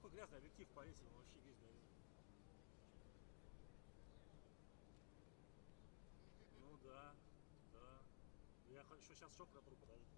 такой грязный объектив повесил, вообще весь горит. Ну да, да. Я еще сейчас шок натру, подожди.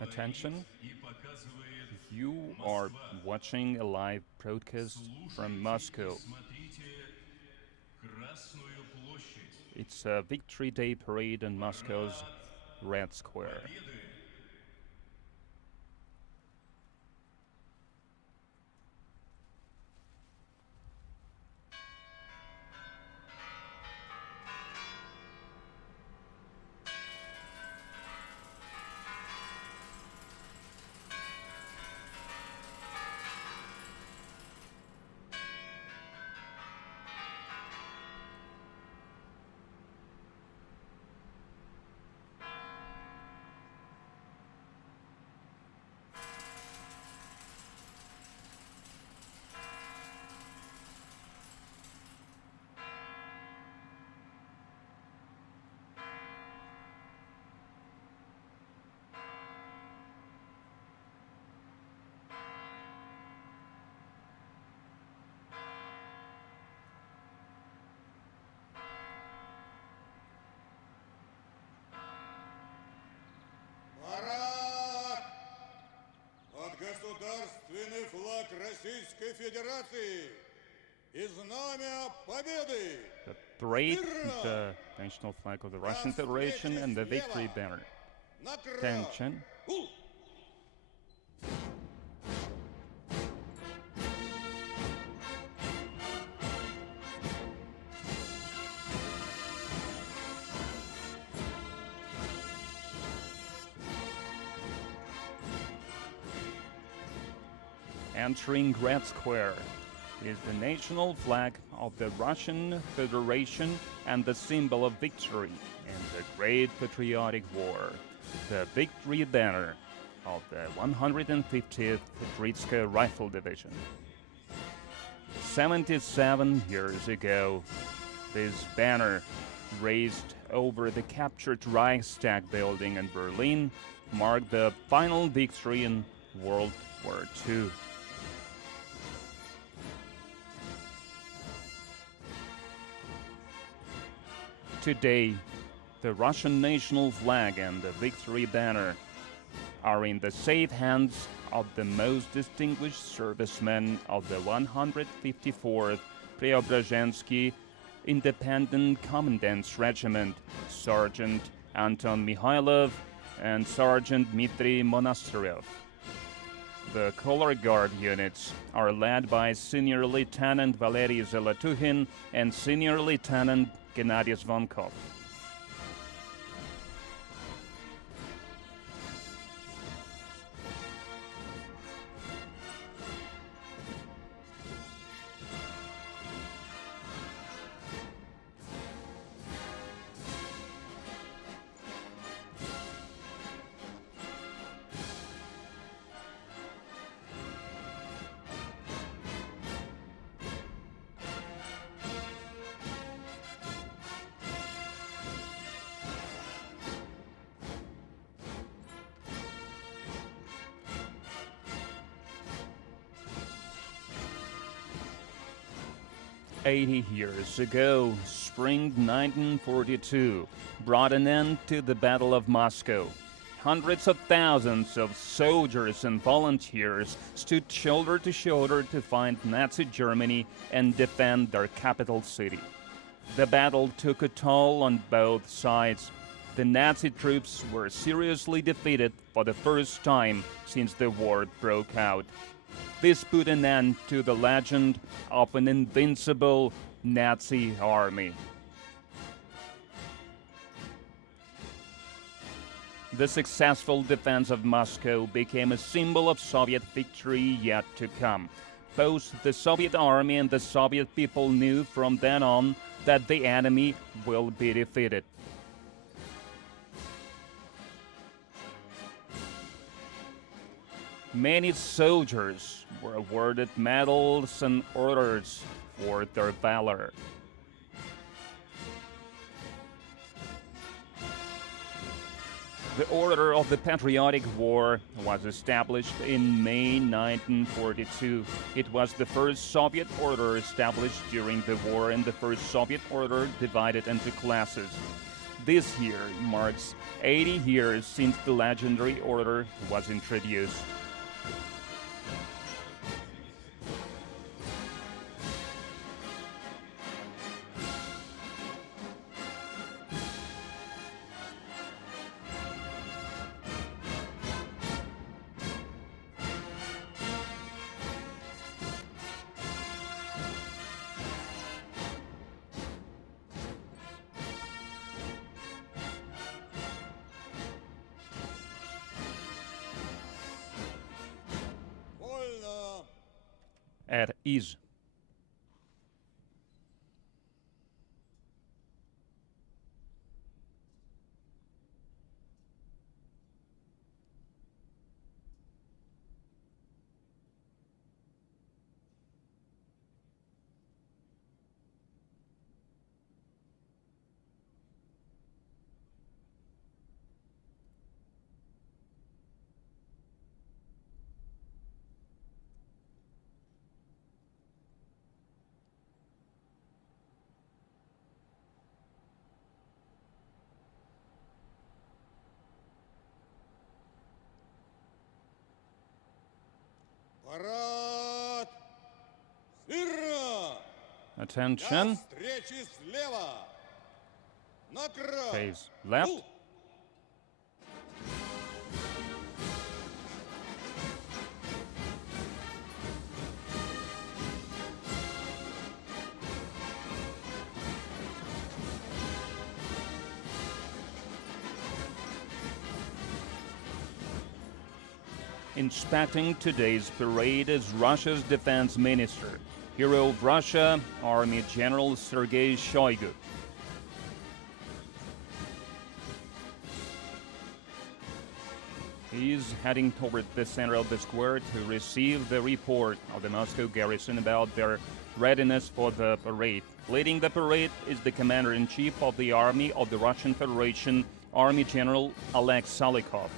Attention, you are watching a live broadcast from Moscow. It's a Victory Day parade in Moscow's Red Square. Государственный флаг Российской Федерации и знамя Победы. The parade, the national flag of the Russian Federation, and the victory banner. Attention. Entering Red Square is the national flag of the Russian Federation and the symbol of victory in the Great Patriotic War, the victory banner of the 150th Tritska Rifle Division. 77 years ago, this banner, raised over the captured Reichstag building in Berlin, marked the final victory in World War II. Today, the Russian national flag and the victory banner are in the safe hands of the most distinguished servicemen of the 154th Preobrazhensky Independent Commandant's Regiment, Sergeant Anton Mikhailov and Sergeant Dmitry Monasteryov. The Color Guard units are led by Senior Lieutenant Valery Zolotuhin and Senior Lieutenant Gennady Zvonkov. "80 years ago, spring 1942 brought an end to the Battle of Moscow. Hundreds of thousands of soldiers and volunteers stood shoulder to shoulder to fight Nazi Germany and defend their capital city. The battle took a toll on both sides. The Nazi troops were seriously defeated for the first time since the war broke out. This put an end to the legend of an invincible Nazi army." The successful defense of Moscow became a symbol of Soviet victory yet to come. Both the Soviet army and the Soviet people knew from then on that the enemy will be defeated. Many soldiers were awarded medals and orders for their valor. The Order of the Patriotic War was established in May 1942. It was the first Soviet order established during the war and the first Soviet order divided into classes. this year marks 80 years since the legendary order was introduced. Вольно. At ease. Парад. Смирно. Для Attention. встречи слева. На край. Face left. Ну. Inspecting today's parade is Russia's defense minister, hero of Russia, Army General Sergei Shoigu. He is heading toward the center of the square to receive the report of the Moscow garrison about their readiness for the parade. Leading the parade is the Commander-in-Chief of the Army of the Russian Federation, Army General Oleg Salikov.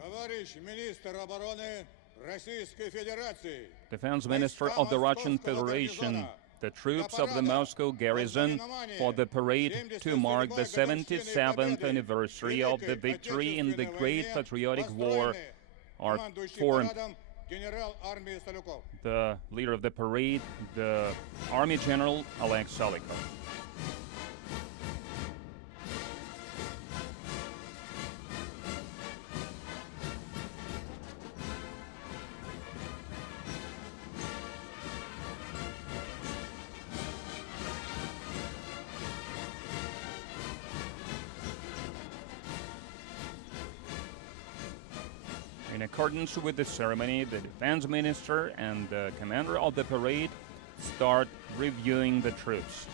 Товарищ министр обороны Российской Федерации. Defense Minister of the Russian Federation, the troops of the Moscow garrison, for the parade to mark the 77th anniversary of the victory in the Great Patriotic War, are formed. Генерал армии Салюков. The leader of the parade, the Army General Oleg Salikov. In accordance with the ceremony, the defense minister and the commander of the parade start reviewing the troops.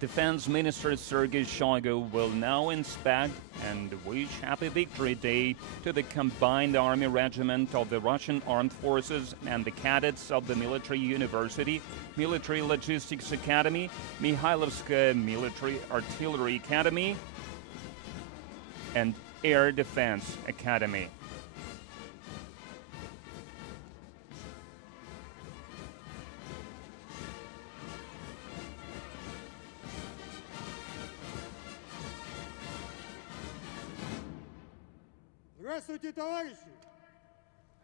Defense Minister Sergei Shoigu will now inspect and wish Happy Victory Day to the Combined Army Regiment of the Russian Armed Forces and the cadets of the Military University, Military Logistics Academy, Mikhailovskaya Military Artillery Academy, and Air Defense Academy. Здравствуйте, товарищи!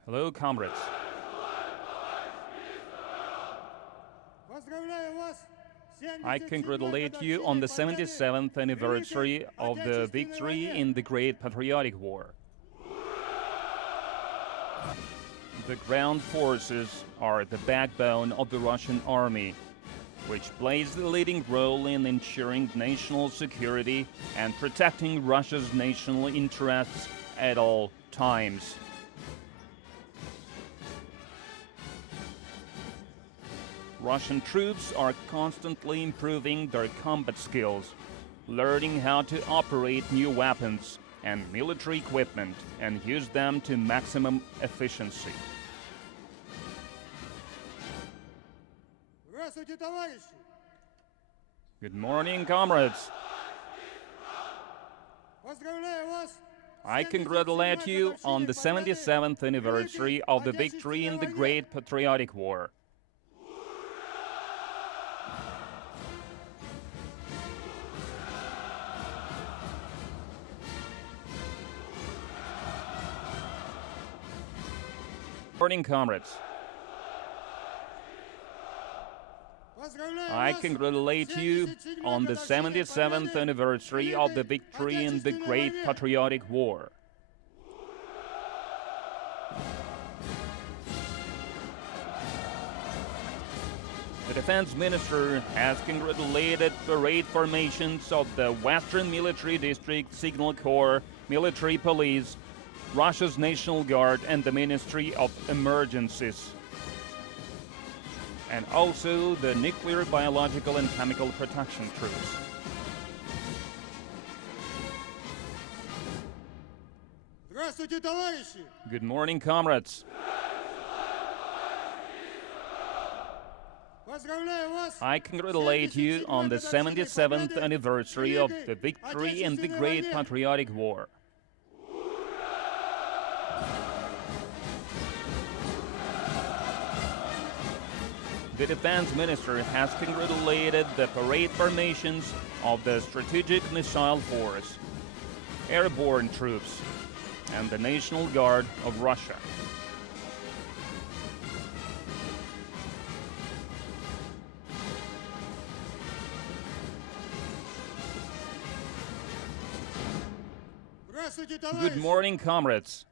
Hello, comrades. Поздравляю вас! I congratulate you on the 77th anniversary of the victory in the Great Patriotic War. The ground forces are the backbone of the Russian army, which plays the leading role in ensuring national security and protecting Russia's national interests at all times. Russian troops are constantly improving their combat skills, learning how to operate new weapons and military equipment and use them to maximum efficiency. Здравствуйте, товарищи! Good morning, comrades. Поздравляю вас! I congratulate you on the 77th anniversary of the victory in the Great Patriotic War. Morning, comrades. I congratulate you on the 77th anniversary of the victory in the Great Patriotic War. The Defense Minister has congratulated parade formations of the Western Military District Signal Corps, Military Police, Russia's National Guard, and the Ministry of Emergencies, and also the Nuclear, Biological, and Chemical Protection Troops. Здравствуйте, товарищи! Good morning, comrades. Поздравляю вас! I congratulate you on the 77th anniversary of the victory in the Great Patriotic War. The Defense Minister has congratulated the parade formations of the Strategic Missile Force, Airborne Troops, and the National Guard of Russia. Good morning, comrades.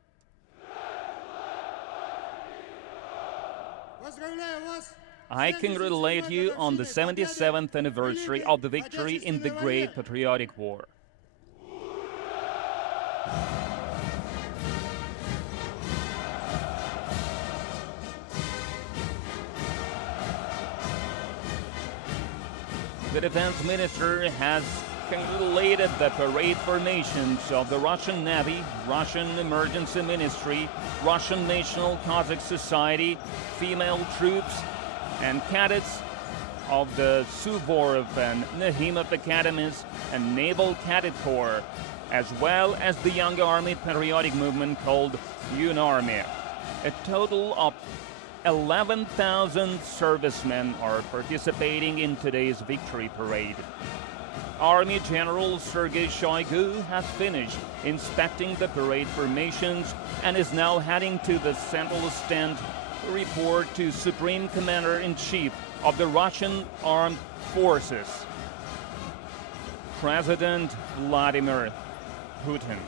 I congratulate you on the 77th anniversary of the victory in the Great Patriotic War. The Defense Minister has congratulated the parade formations of the Russian Navy, Russian Emergency Ministry, Russian National Cossack Society, female troops, and cadets of the Suvorov and Nahimov Academies and Naval Cadet Corps, as well as the young army patriotic movement called UnArmy. A total of 11,000 servicemen are participating in today's victory parade. Army General Sergei Shoigu has finished inspecting the parade formations and is now heading to the central stand to report to Supreme Commander-in-Chief of the Russian Armed Forces, President Vladimir Putin.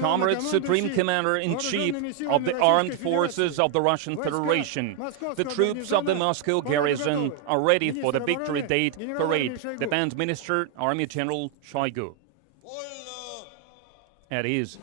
Comrade Supreme Commander-in-Chief of the Armed Forces of the Russian Federation, the troops of the Moscow garrison are ready for the Victory Date parade. Defense Minister, Army General Shoigu. At ease.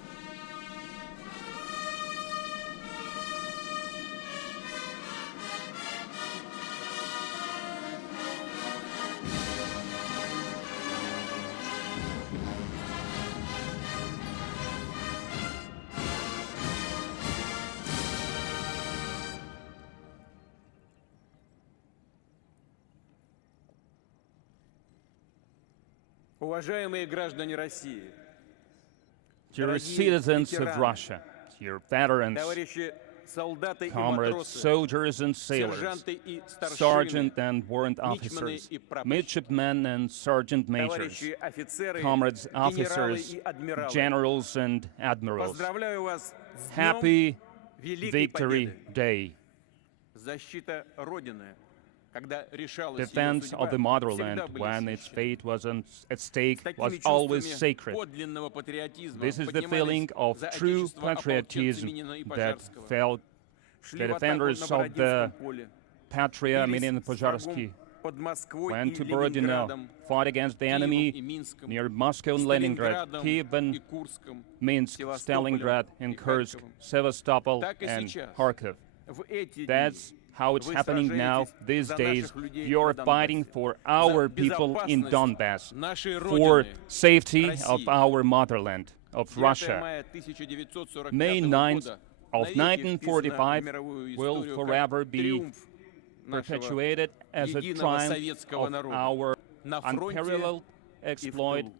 Уважаемые граждане России, Dear citizens of Russia, dear veterans, comrades, soldiers and sailors, sergeant and warrant officers, midshipmen and sergeant majors, comrades, officers, generals and admirals, happy Victory Day. Defense of the motherland, when its fate was at stake, was always sacred. This is the feeling of true patriotism that felt the defenders of the Patria, meaning Pozharsky под Москвой went и to Borodino, Ленинградом, fought against the Киевом enemy и Минском, near Moscow and Leningrad, Сталинградом Kiev and и Курском, Minsk, Севастополем Stalingrad и and Kursk, Харьковом. Sevastopol Так и and сейчас. Kharkiv. В эти That's дни how it's вы happening now, сражаетесь these за days. наших людей You're на fighting Донбассе, for за our people in безопасность Donbass, нашей for Родины, safety of России. our motherland, of 9 Russia. мая 1945 May 9th года of навеки вписано в 1945 мировую will историю forever как be триумф нашего perpetuated as a единого triumph советского of народа our на фронте unparalleled и в exploit, тылу.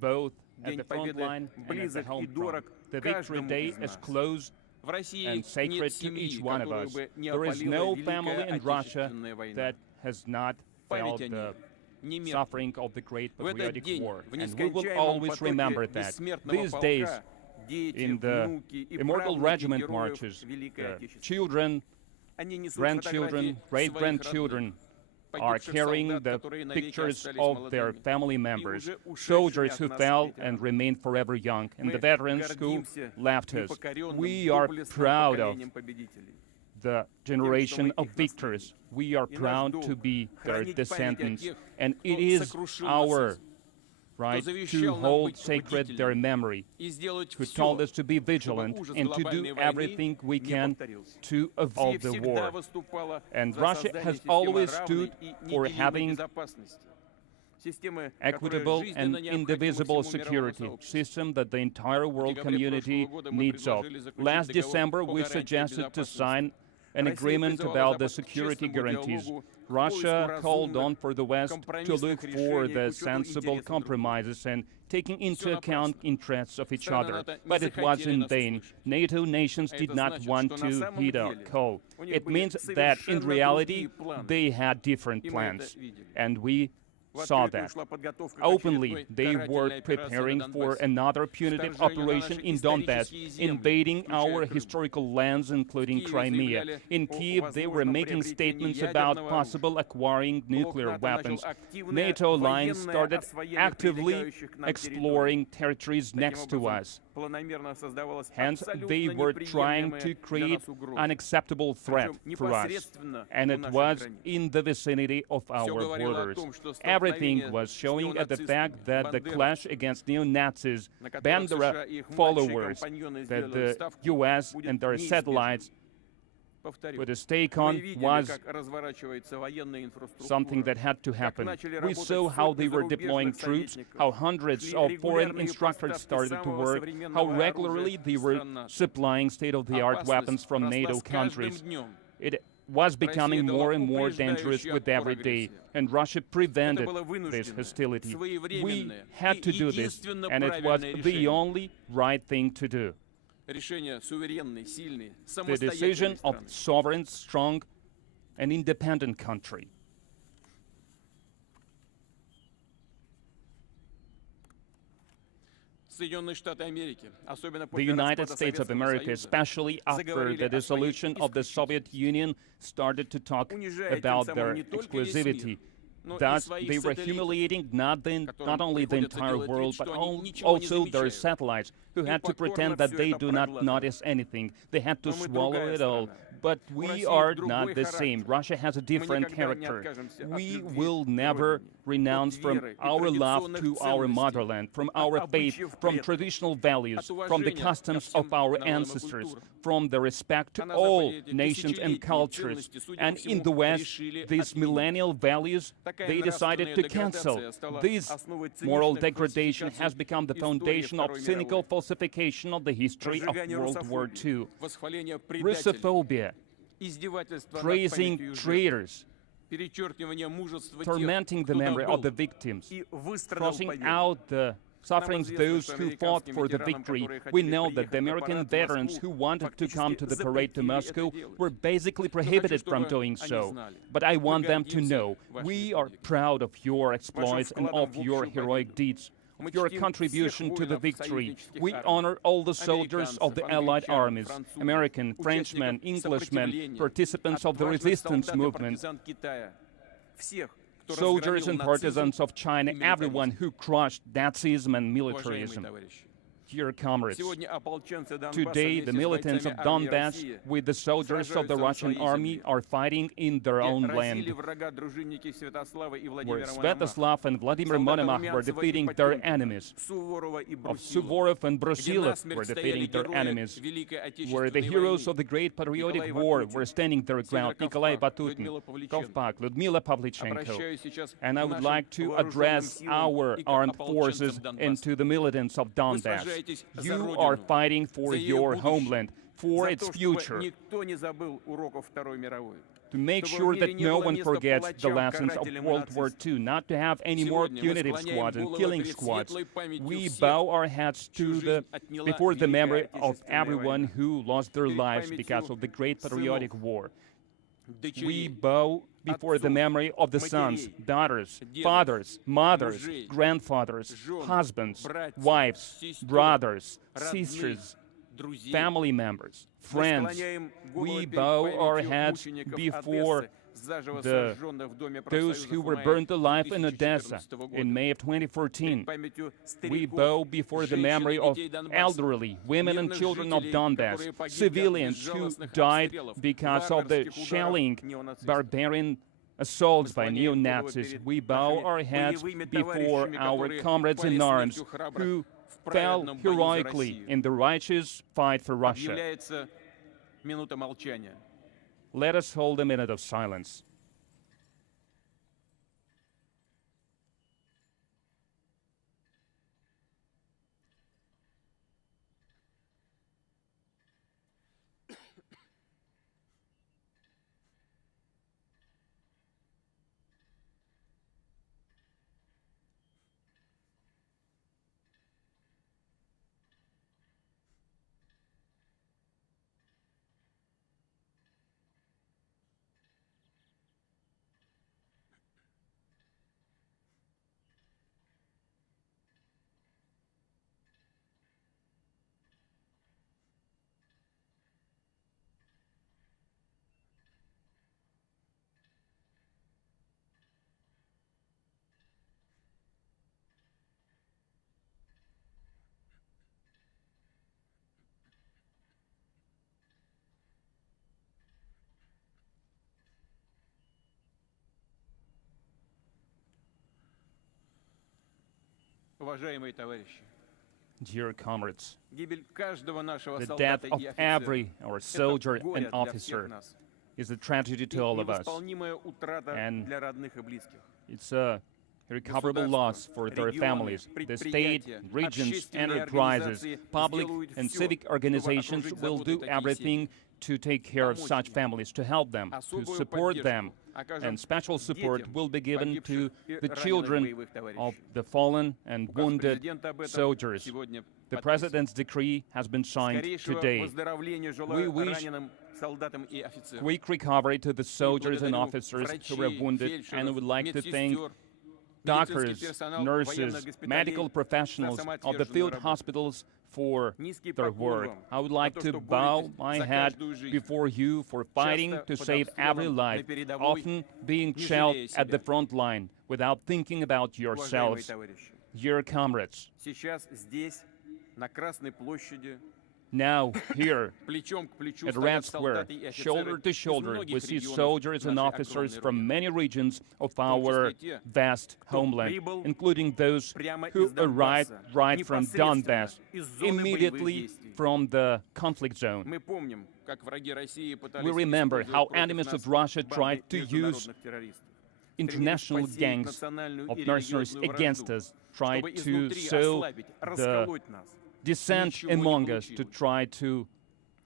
both at День the front Победы line and at the близок и home front. дорог The victory каждому day из is нас. close В России and sacred нет to семьи, each one of которую us. бы не There is опалила no Великая family in Russia Отечественная война. that has not felt Память о the ней не suffering of the Great В этот Patriotic день War. в And we will нескончаемом always потоке remember that. бессмертного These days, полка дети, in the внуки и immortal правнуки regiment героев marches, Великой the Отечественной. children, Они несут grandchildren, фотографии great-grandchildren своих are родных, carrying погибших the солдат, которые навеки pictures остались of their молодыми, family и members, уже ушедшими soldiers от who нас fell ветеранами. and remained forever young, and the Мы veterans who гордимся left us. непокоренным, We are доблестным proud of поколением победителей. the generation of их victors. We are И наш proud долг to be their хранить память о descendants, тех, and кто it is сокрушил our нацизм, right кто to завещал нам hold быть sacred победителями their memory, и сделать who всё, told us to be чтобы vigilant ужас and to do глобальной войны everything we не can повторился. to avoid the Россия war. всегда выступала And за Russia создание has системы always равной stood и for неделимой having безопасности. Системы, equitable которая and жизненно необходима indivisible всему мировому security сообществу. system that the entire world community needs of. Last December, we suggested to sign an agreement about the security guarantees. Russia called on for the West to look for the sensible compromises and taking into account interests of each other. But it was in vain. NATO nations did not want to heed our call. It means that in reality, they had different plans, and we saw that. Openly, they were preparing for another punitive operation in Donbass, invading our historical lands, including Crimea. In Kiev, they were making statements about possible acquiring nuclear weapons. NATO alliance started actively exploring territories next to us. Hence, they were trying to create an acceptable threat for us, and it was in the vicinity of our borders. Everything was showing at the fact that the clash against neo-Nazis, Bandera followers, that the US and their satellites with a stake on was something that had to happen. We saw how they were deploying troops, how hundreds of foreign instructors started to work, how regularly they were supplying state-of-the-art weapons from NATO countries. It was becoming more and more dangerous with every day, and Russia prevented this hostility. We had to do this, and it was the only right thing to do. The decision of sovereign, strong, and independent country. The United States of America, especially after the dissolution of the Soviet Union, started to talk about their exclusivity. Thus, they were humiliating not only the entire world, but also their satellites, who had to pretend that they do not notice anything. They had to swallow it all. But we are not the same. Russia has a different character. We will never renounce from our love to our motherland, from our faith, from traditional values, from the customs of our ancestors, from the respect to all nations and cultures. And in the West, these millennial values, they decided to cancel. This moral degradation has become the foundation of cynical falsification of the history of World War II. Russophobia, praising traitors, tormenting the memory of the victims, crossing out the sufferings those who fought for the victory. We know that the American veterans who wanted to come to the parade to Moscow were basically prohibited from doing so. But I want them to know we are proud of your exploits and of your heroic deeds, of your contribution to the victory. We honor all the soldiers of the Allied armies, American, Frenchmen, Englishmen, participants of the resistance movement, soldiers and partisans of China, everyone who crushed Nazism and militarism. Dear comrades, Сегодня ополченцы Донбасса today the вместе с militants бойцами of армии Donbass России with the soldiers of the сражаются за Russian свои army земли, are fighting in their где own разили land, врага дружинники Святослава и where Владимира Мономаха, Svetoslav and Vladimir солдаты Monomach were Румянцева и defeating their Потемкина, enemies, Суворова и of Брусилова, Suvorov and где Brusilov насмерть were стояли defeating their герои enemies, Великой where the Отечественной heroes войны, of the Great Patriotic Николай War Ватутин, were standing their ground, Nikolai Северокавказ, Vatutin, Людмила Павличенко. Kovpak, Ludmila Pavlichenko. Обращаюсь сейчас к And I would нашим like to вооруженным address силам our и к armed ополченцам forces Донбасса. and to the militants of Вы Donbass. сражаетесь за You Родину, are fighting for за ее your будущее, homeland, for за its то, чтобы future, никто не забыл уроков Второй мировой. to make чтобы в sure мире that не no было one места forgets the палачам, lessons of карателям и World War нацистам. II, not to have any more Сегодня мы punitive склоняем squads and головы killing перед squads. светлой памятью We всех, bow our heads чью to жизнь отняла before the memory Великая of Отечественная everyone война. who lost their Перед lives because памятью of the Great Patriotic сынов, War. We дочерей, bow before the отцов, memory of the sons, матерей, daughters, дедов, fathers, mothers, мужей, grandfathers, жен, husbands, братьев, wives, сестер, brothers, родных, sisters, друзей. family members, Мы friends. склоняем We головы перед bow our памятью heads мучеников before Одессы, заживо the сожженных в Доме those профсоюзов who в were мае burned alive in Odessa 2014 года. in May of Перед 2014. памятью We стариков, bow before the женщин и memory of детей Донбасса, elderly, women and мирных children of жителей, Donbass, которые погибли от civilians who безжалостных died обстрелов, because of the варварских ударов shelling, неонацистов. barbarian assaults by Мы склоняем головы neo-Nazis. перед We bow нашими our heads боевыми before товарищами, our которые comrades пали in arms смертью храбро who в fell праведном бою за heroically Россию. in the righteous fight for Russia. Объявляется минута молчания. Let us hold a minute of silence. Уважаемые товарищи, Dear comrades, гибель каждого нашего the death солдата of и офицера every our soldier это горе and для всех officer нас. is a tragedy to И all of us. невосполнимая утрата And для родных и близких. It's a irrecoverable loss for their families. The state, regions, enterprises, public and civic organizations will do everything to take care of such families, to help them, to support them. And special support will be given to the children of the fallen and wounded soldiers. The President's decree has been signed today. We wish quick recovery to the soldiers and officers who were wounded, and I would like to thank doctors, nurses, medical professionals of the field hospitals for their work. I would like to bow my head before you for fighting to save every life, often being shelled at the front line without thinking about yourselves. Dear comrades, Сейчас здесь, на Красной площади, now here плечом к плечу at стоят Red Square, солдаты и shoulder офицеры to из shoulder, многих we see регионов soldiers and нашей officers огромной from Родины. many regions of our vast homeland, including those who arrived right from Donbass, immediately from the conflict zone. Мы помним, как враги России пытались We remember использовать how против enemies нас of Russia банды tried to use международных террористов. international gangs of mercenaries against us, tried чтобы to изнутри sow ослабить, the расколоть нас. dissent Ничего не among us, to получилось. try to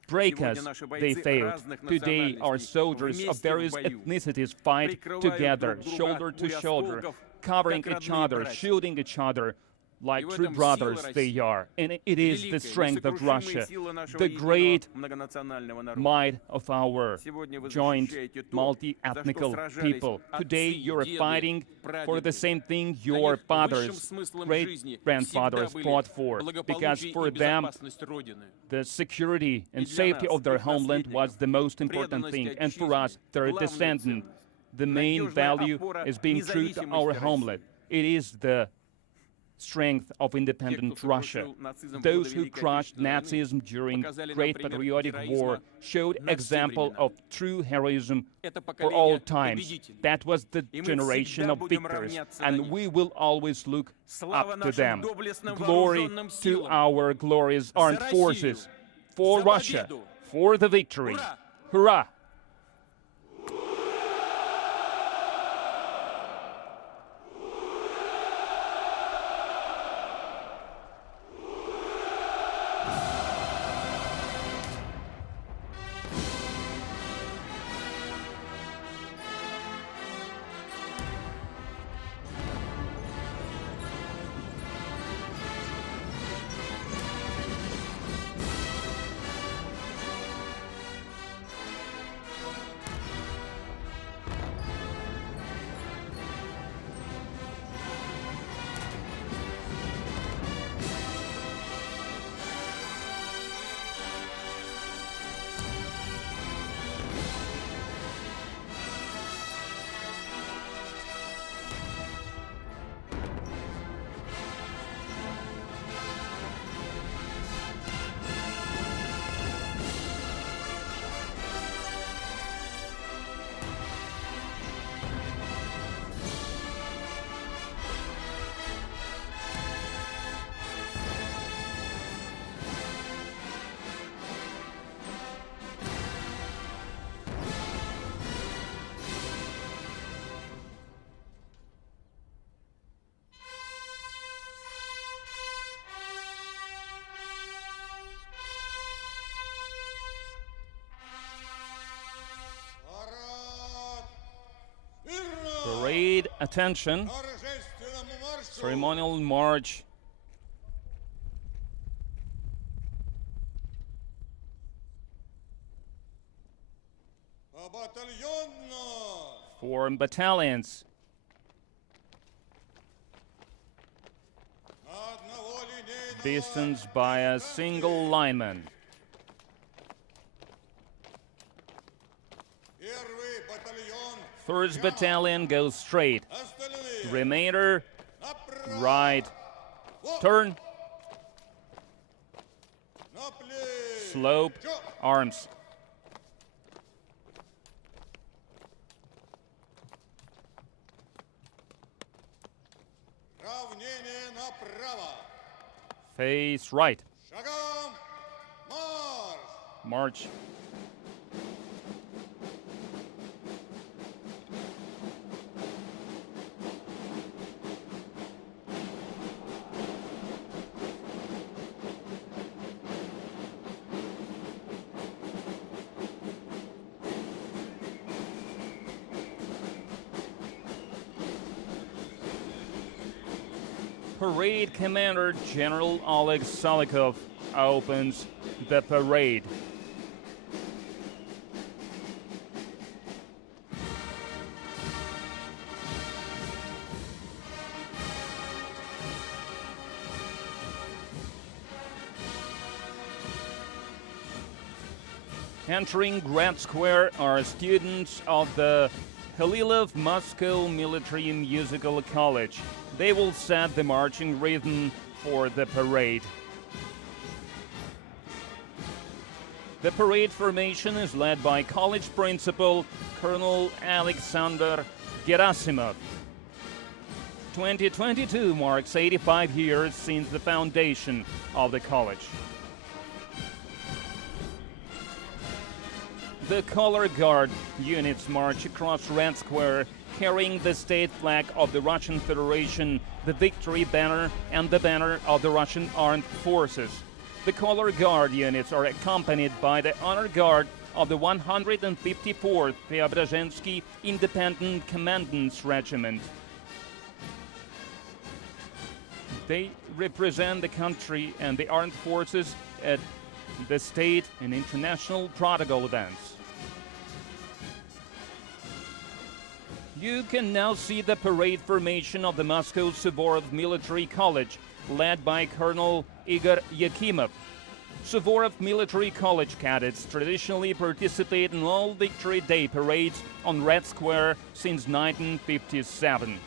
break us. Сегодня наши They бойцы failed. разных Today, our национальностей soldiers of вместе в various бою ethnicities fight прикрывают together, друг друга shoulder от to пуль shoulder, осколков, covering как each родные other, братья. shielding each other like И в true этом brothers сила they России. are. And it is the Великая, strength of несокрушимая Russia, сила нашего the единого great многонационального народа. might of our Сегодня вы joint защищаете то, multi-ethnical за что сражались people. отцы, Today, you're деды, fighting for the прадеды. same thing Для your них высшим fathers, смыслом жизни great-grandfathers всегда были fought for, because благополучие for и them, безопасность Родины. the security and для safety нас, of their их homeland наследников, was the most important преданность thing. And for отчизне, us, their главная descendant, ценность. the main Надежная value опора is being true to независимости our России. homeland. It is the strength of independent Russia. Those who crushed Nazism during Great Patriotic War showed example of true heroism for all times. That was the generation of victors, and we will always look up to them. Glory to our glorious armed forces, for Russia, for the victory. Hurrah! Parade, attention, Торжественному маршу ceremonial march. батальонно. Form battalions. На одного линейного Distance by a single lineman. Первый батальон. 1st battalion goes straight. Остальные Remainder, направо. right. Turn, На плечо. slope, arms. Равнение направо. Face right. Шагом марш. March. Parade Commander General Oleg Salikov opens the parade. Entering Grand Square are students of the Halilov Moscow Military Musical College. They will set the marching rhythm for the parade. The parade formation is led by college principal Colonel Alexander Gerasimov. 2022 marks 85 years since the foundation of the college. The color guard units march across Red Square carrying the state flag of the Russian Federation, the victory banner, and the banner of the Russian Armed Forces. The color guard units are accompanied by the honor guard of the 154th Preobrazhensky Independent Commandant's Regiment. They represent the country and the armed forces at the state and international protocol events. You can now see the parade formation of the Moscow Suvorov Military College, led by Colonel Igor Yakimov. Suvorov Military College cadets traditionally participate in all Victory Day parades on Red Square since 1957.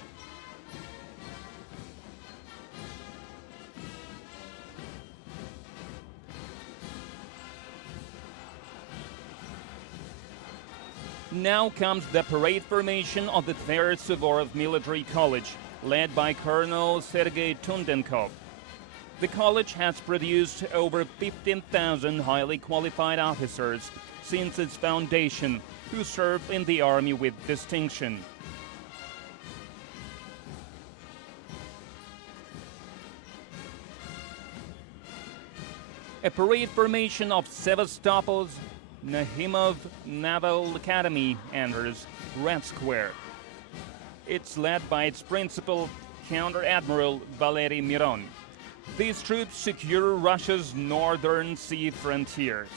Now comes the parade formation of the 3rd Suvorov Military College, led by Colonel Sergei Tundenkov. The college has produced over 15,000 highly qualified officers since its foundation, who serve in the army with distinction. A parade formation of Sevastopol's Nahimov Naval Academy enters Red Square. It's led by its principal, Counter-Admiral Valery Miron. These troops secure Russia's northern sea frontiers.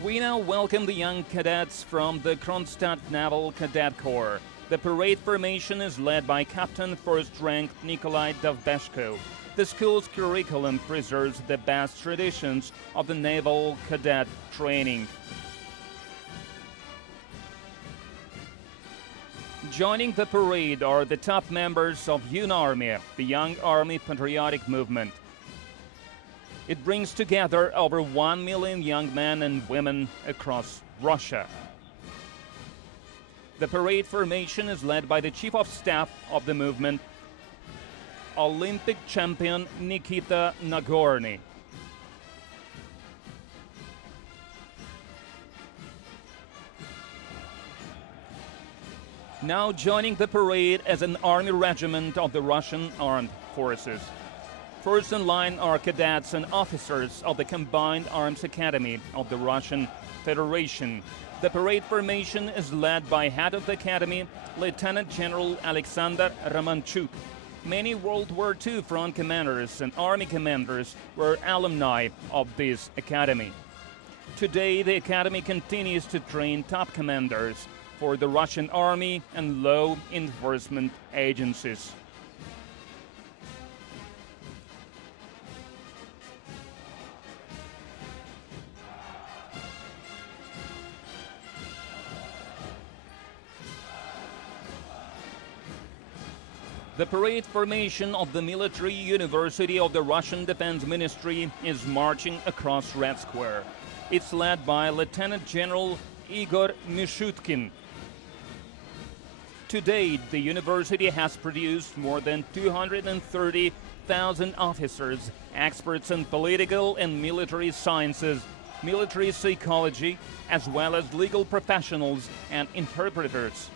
We now welcome the young cadets from the Kronstadt Naval Cadet Corps. The parade formation is led by Captain First Rank Nikolai Dovbeshko. The school's curriculum preserves the best traditions of the naval cadet training. Joining the parade are the top members of UnArmy, the Young Army Patriotic Movement. It brings together over 1 million young men and women across Russia. The parade formation is led by the Chief of Staff of the movement, Olympic champion Nikita Nagorny. Now joining the parade as an army regiment of the Russian Armed Forces. First in line are cadets and officers of the Combined Arms Academy of the Russian Federation. The parade formation is led by head of the academy, Lieutenant General Alexander Romanchuk. Many World War II front commanders and army commanders were alumni of this academy. Today, the academy continues to train top commanders for the Russian army and law enforcement agencies. The parade formation of the Military University of the Russian Defense Ministry is marching across Red Square. It's led by Lieutenant General Igor Mishutkin. To date, the university has produced more than 230,000 officers, experts in political and military sciences, military psychology, as well as legal professionals and interpreters.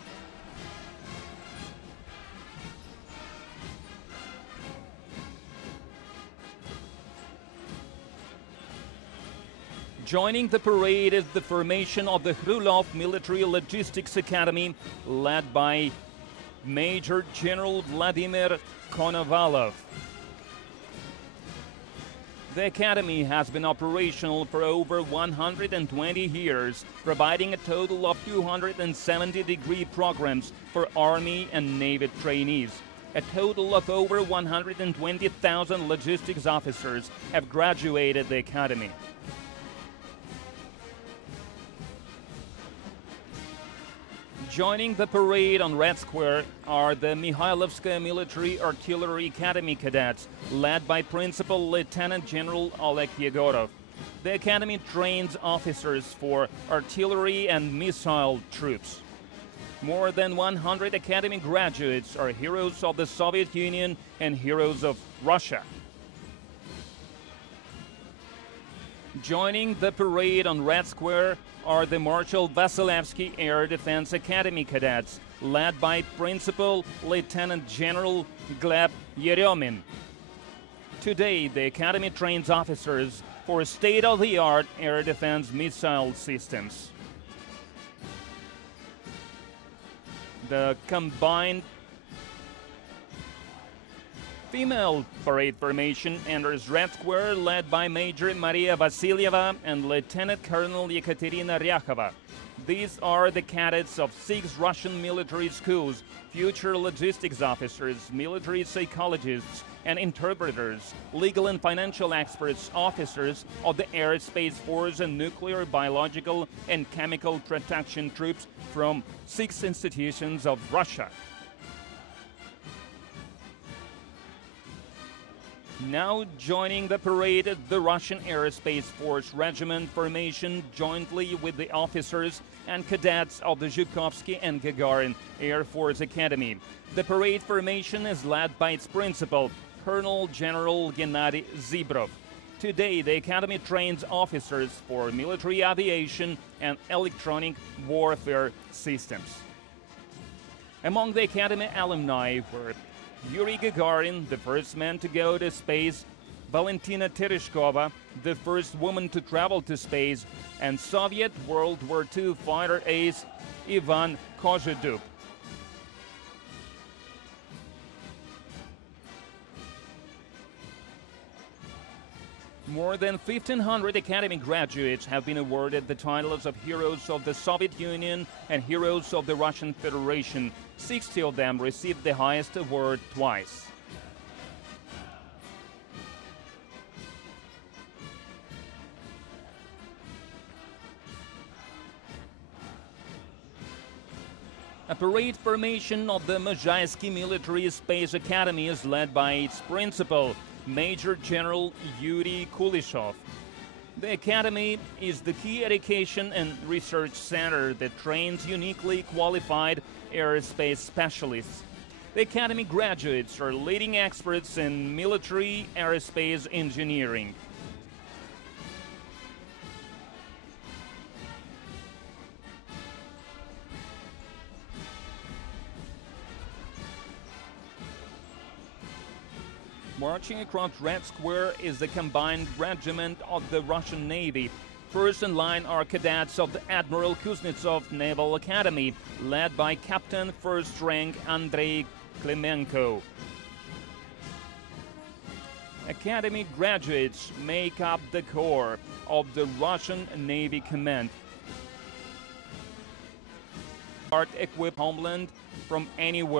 Joining the parade is the formation of the Krylov Military Logistics Academy, led by Major General Vladimir Konovalov. The academy has been operational for over 120 years, providing a total of 270-degree programs for Army and Navy trainees. A total of over 120,000 logistics officers have graduated the academy. Joining the parade on Red Square are the Mikhailovskaya Military Artillery Academy cadets, led by Principal Lieutenant General Oleg Yegorov. The academy trains officers for artillery and missile troops. More than 100 academy graduates are heroes of the Soviet Union and heroes of Russia. Joining the parade on Red Square are the Marshal Vasilevsky Air Defense Academy cadets, led by Principal Lieutenant General Gleb Yeremin. Today, the academy trains officers for state-of-the-art air defense missile systems. The combined female parade formation enters Red Square, led by Major Maria Vasilyeva and Lieutenant Colonel Yekaterina Ryakova. These are the cadets of 6 Russian military schools, future logistics officers, military psychologists and interpreters, legal and financial experts, officers of the Air Space Force and nuclear, biological and chemical protection troops from 6 institutions of Russia. Now joining the parade, the Russian Aerospace Force Regiment formation jointly with the officers and cadets of the Zhukovsky and Gagarin Air Force Academy. The parade formation is led by its principal, Colonel General Gennady Zibrov. Today, the Academy trains officers for military aviation and electronic warfare systems. Among the Academy alumni were Yuri Gagarin, the first man to go to space, Valentina Tereshkova, the first woman to travel to space, and Soviet World War II fighter ace Ivan Kozhedub. More than 1,500 Academy graduates have been awarded the titles of Heroes of the Soviet Union and Heroes of the Russian Federation. 60 of them received the highest award twice. A parade formation of the Możajski Military Space Academy is led by its principal, Major General Yuri Kulishov. The Academy is the key education and research center that trains uniquely qualified aerospace specialists. The Academy graduates are leading experts in military aerospace engineering. Marching across Red Square is the combined regiment of the Russian Navy. First in line are cadets of the Admiral Kuznetsov Naval Academy, led by Captain First Rank Andrei Klimenko. Academy graduates make up the core of the Russian Navy Command. Equipped homeland from anywhere.